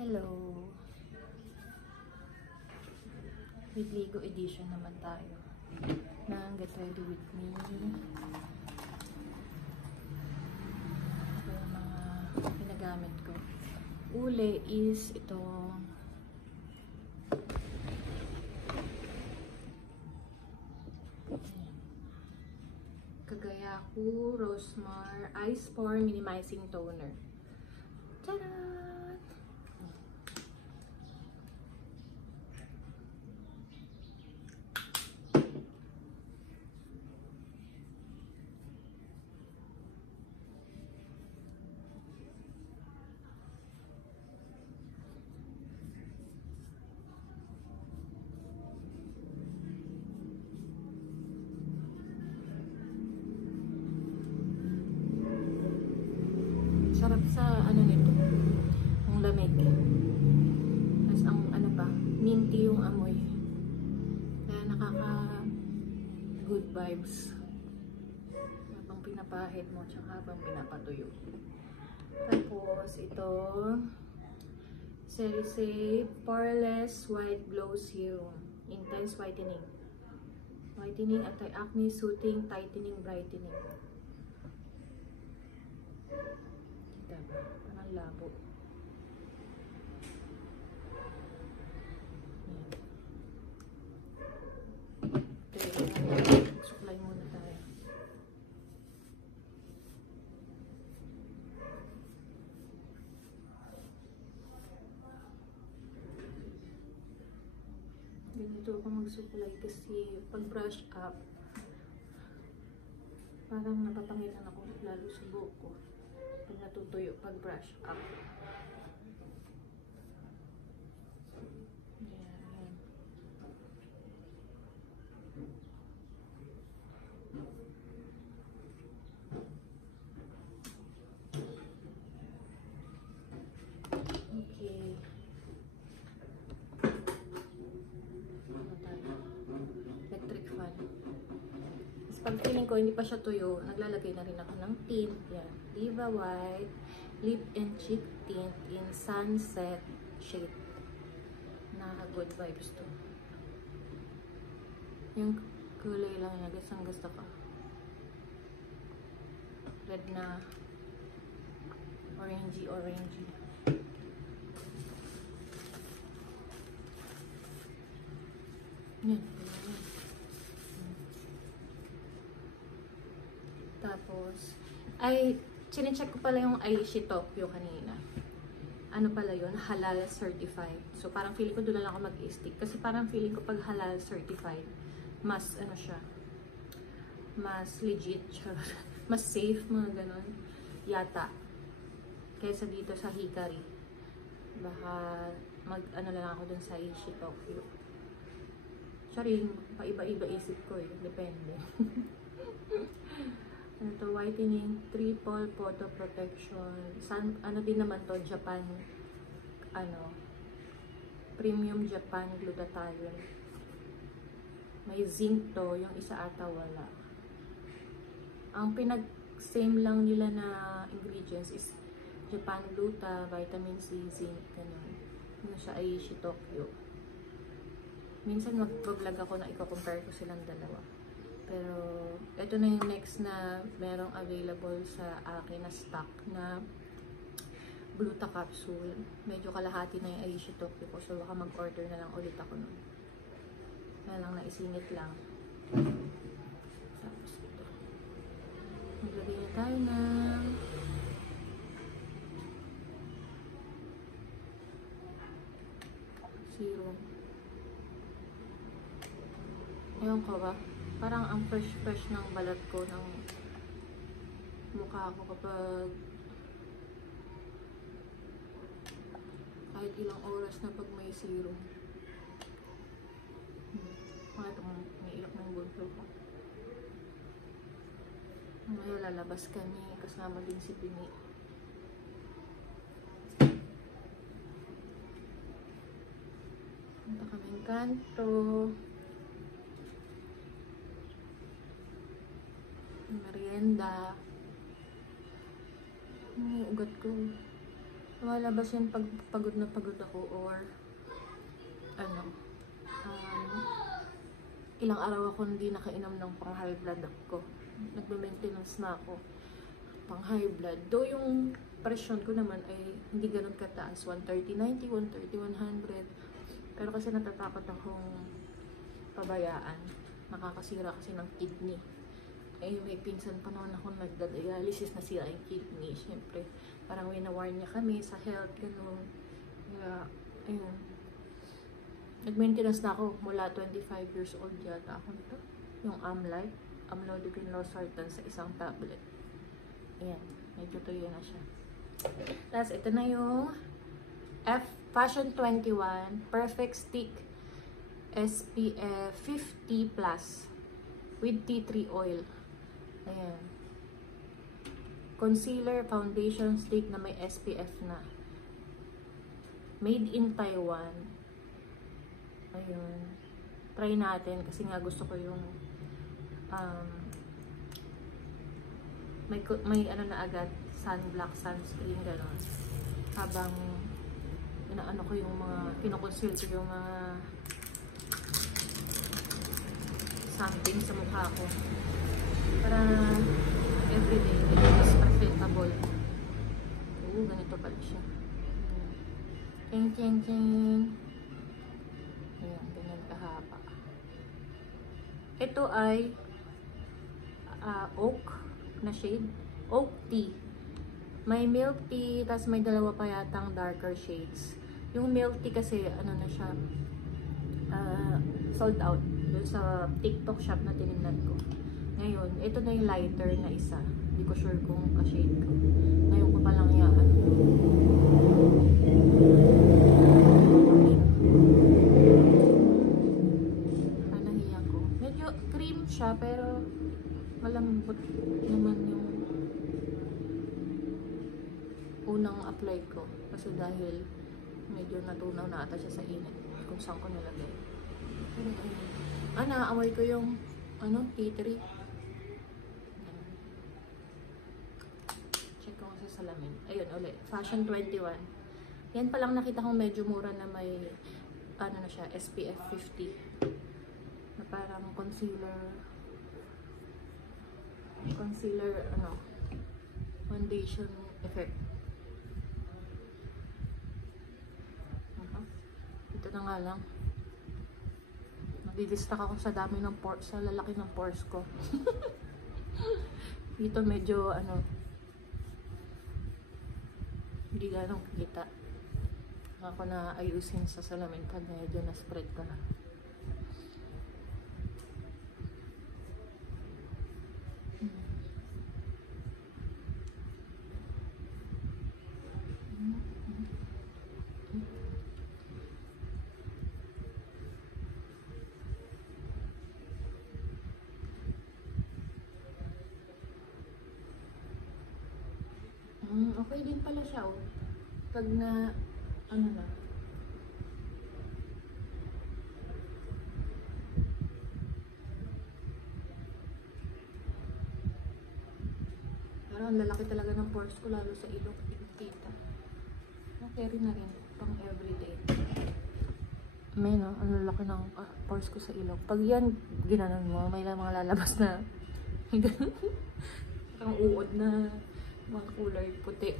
Hello! With Lego edition naman tayo ng Get Ready With Me. Ito yung mga ginagamit ko. Uli is itong Kagayaku Rosmar Ice Pore Minimizing Toner. Tada! Sarap sa ano nito, ang lamig. Tapos ang ano pa, minty yung amoy. Kaya nakaka good vibes. Habang pinapahid mo, tsaka habang pinapatuyo. Tapos ito, Cerisay Poreless White Glow Serum. Intense Whitening. Whitening, anti-acne, soothing, tightening, brightening. Parang labo. Okay, suklay muna tayo. Ganito ako magsuklay kasi pag brush up parang napapangitan ako lalo sa buhok ko. Pag natutuyo, pag brush up. Ayan. Okay. Ano tayo? Electric fan. Tapos pag feeling ko hindi pa siya tuyo, naglalagay na rin ako ng tint. Yan. Diva White Lip and Cheek Tint in Sunset Shade. Nakaka-good vibes to. Yung kulay lang niya, gusto ko. Red na orangey. Yan. Tapos, chinecheck ko pala yung Aishi Tokyo kanina. Ano pala yun? Halal certified. So, parang feeling ko doon na lang ako mag-stick. Kasi parang feeling ko pag halal certified, mas ano siya, mas legit siya. Mas safe, mga ganon. Yata. Kaysa dito sa Hikari. Baka mag-ano lang ako dun sa Aishi Tokyo. Sorry, paiba-iba isip ko eh. Depende. Ano to, whitening, triple photo protection. Ano din naman to, Japan, premium Japan glutathione. May zinc to, yung isa ata wala. Ang pinag-same lang nila na ingredients is Japan gluta, vitamin C, zinc, ganun. Yung sa Aishi Tokyo. Minsan mag-vlog ako na i-compare ko silang dalawa. Pero, ito na yung next na merong available sa akin na stock na gluta capsule. Medyo kalahati na yung Aishi Tokyo ko. So, baka mag-order na lang ulit ako nun. Kaya lang naisingit lang. Tapos ito. Maglagay na tayo ng serum. Ewan ko ba? Parang ang fresh ng balat ko, ng mukha ko kapag kahit ilang oras na pag may serum. Bakit umiiyak ng bunso ko? Mamaya lalabas kami, kasama din si Pini. Punta kaming kanto. Merienda. Yung ugat ko. lumalabas yan pag pagod na pagod ako or ano, ilang araw ako hindi nakainom ng pang high blood ko. Nagme-maintenance na ako pang high blood. Though yung presyon ko naman ay hindi ganun kataas, 130/90, 130/100. Pero kasi natatakot akong pabayaan. Nakakasira kasi ng kidney. Eh, may pinsan pa naman ako nagda-dialysis na sira yung kidney. Siyempre, parang winawarn niya kami sa health, gano'n. Kaya, ayun. Nag-maintenance na ako mula 25 years old yata ako nito. Yung Amlite, amlodipine losartan sa isang tablet. Ayan, medyo tuyo na siya. Tapos, ito na yung Fashion 21 Perfect Stick SPF 50+ with tea tree oil. Ayan. Concealer foundation stick na may SPF na. Made in Taiwan. Ayun. Try natin kasi nga gusto ko yung may ano na agad, sunblock, sunscreen, gano'n. Habang inaano ko yung mga, kinoconceal ko yung mga something sa mukha ko. Para everyday, mas presentable. Oo, ganito pala siya. Ting, ting, ting. Ayan, ganyan kahaba. Ito ay oak na shade. Oak tea. May milk tea, tas may dalawa pa yatang darker shades. Yung milk tea kasi, ano na siya, sold out doon sa TikTok shop na tinignan ko. Ngayon, ito na yung lighter na isa. Hindi ko sure kung ka-shade ko. Ngayon ko palang yan. Nahiya ko. Medyo cream siya, pero malambot naman yung unang apply ko. Kasi dahil medyo natunaw na ata siya sa init kung saan ko nilagay. Naamoy ko yung tea tree. Check ko sa salamin. Ayun, ulit. Fashion 21. Yan palang nakita kong medyo mura na may na siya, SPF 50. Na parang concealer, foundation effect. Ito na nga lang. Nagdi-distract ako sa dami ng pores, sa lalaki ng pores ko. Dito medyo hindi ganong kita. Ako na ayusin sa salamin pag medyo na-spread ka na. Okay din pala siya, oh. Pag na, na. Parang lalaki talaga ng pores ko, lalo sa ilong, kita. Okay rin na rin, pang everyday. May ang lalaki ng pores ko sa ilong. Pag yan, ginanon mo, may mga lalabas na, parang uod na, mga kulay puti.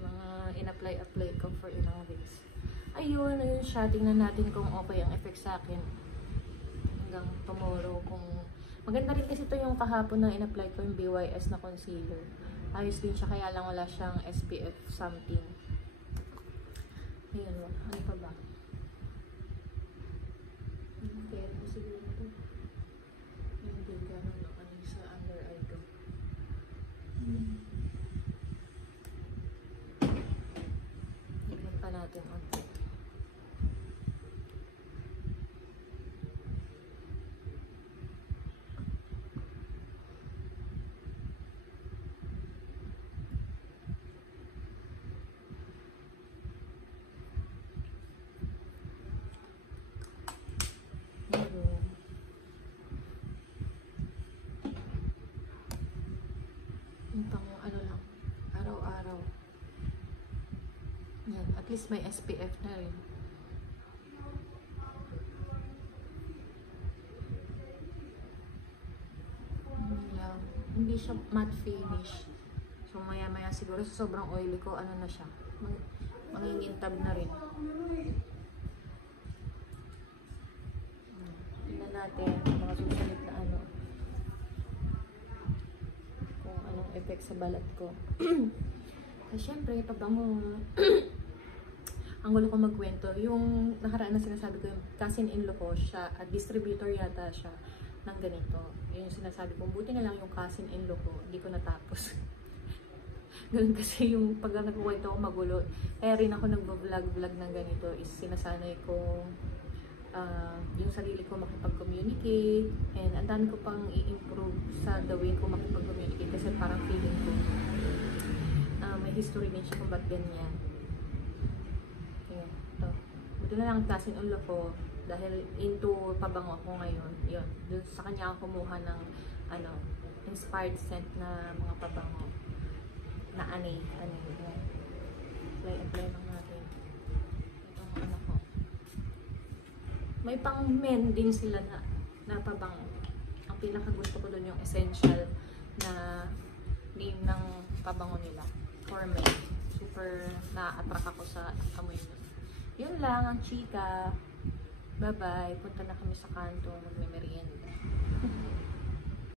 Mga in-apply ko for ilang days. Ayun siya. Tingnan natin kung okay ang effect sa akin. Hanggang tomorrow kung... Maganda rin kasi ito yung kahapon na in-apply ko yung BYS na concealer. Ayos din siya, kaya lang wala siyang SPF something. Ayun, ano pa ba? Okay, siguro ito. Hindi gano'n na sa under eye ko. Tignan pa natin unti. Ayan, at least may SPF na rin. Yeah. Hindi siya matte finish. So maya-maya siguro sa sobrang oily ko, ano na siya, mangingintab na rin. Tingnan natin mga susunod na ano, kung anong effect sa balat ko. Syempre, pabango. Ang gulo ko magkwento. Yung nakaraan na sinasabi ko, yung cousin-in-law ko, siya, at distributor yata siya ng ganito. Yung sinasabi ko, buti na lang yung cousin-in-law ko, hindi ko natapos. Ganun kasi yung pag nagkukwento ko magulo. Kaya rin ako nag-vlog ng ganito is sinasanay ko yung sarili ko makipag-communicate, and ang dami ko pang i-improve sa the way ko makipag-communicate kasi parang feeling ko may history din siya kung ba't ganyan. Ayan, ito. Buti na lang cousin-in-law ko dahil into pabango ako ngayon. Yun, doon sa kanya ako kumuha ng ano, inspired scent na mga pabango na apply lang natin. Itong ano ko. May pang men din sila na pabango. Ang pinaka gusto ko doon yung essential na name ng pabango nila for men. Super na-attract ako sa amoy nila. Yun lang ang chika. Bye bye. Punta na kami sa kanto, magme-merienda.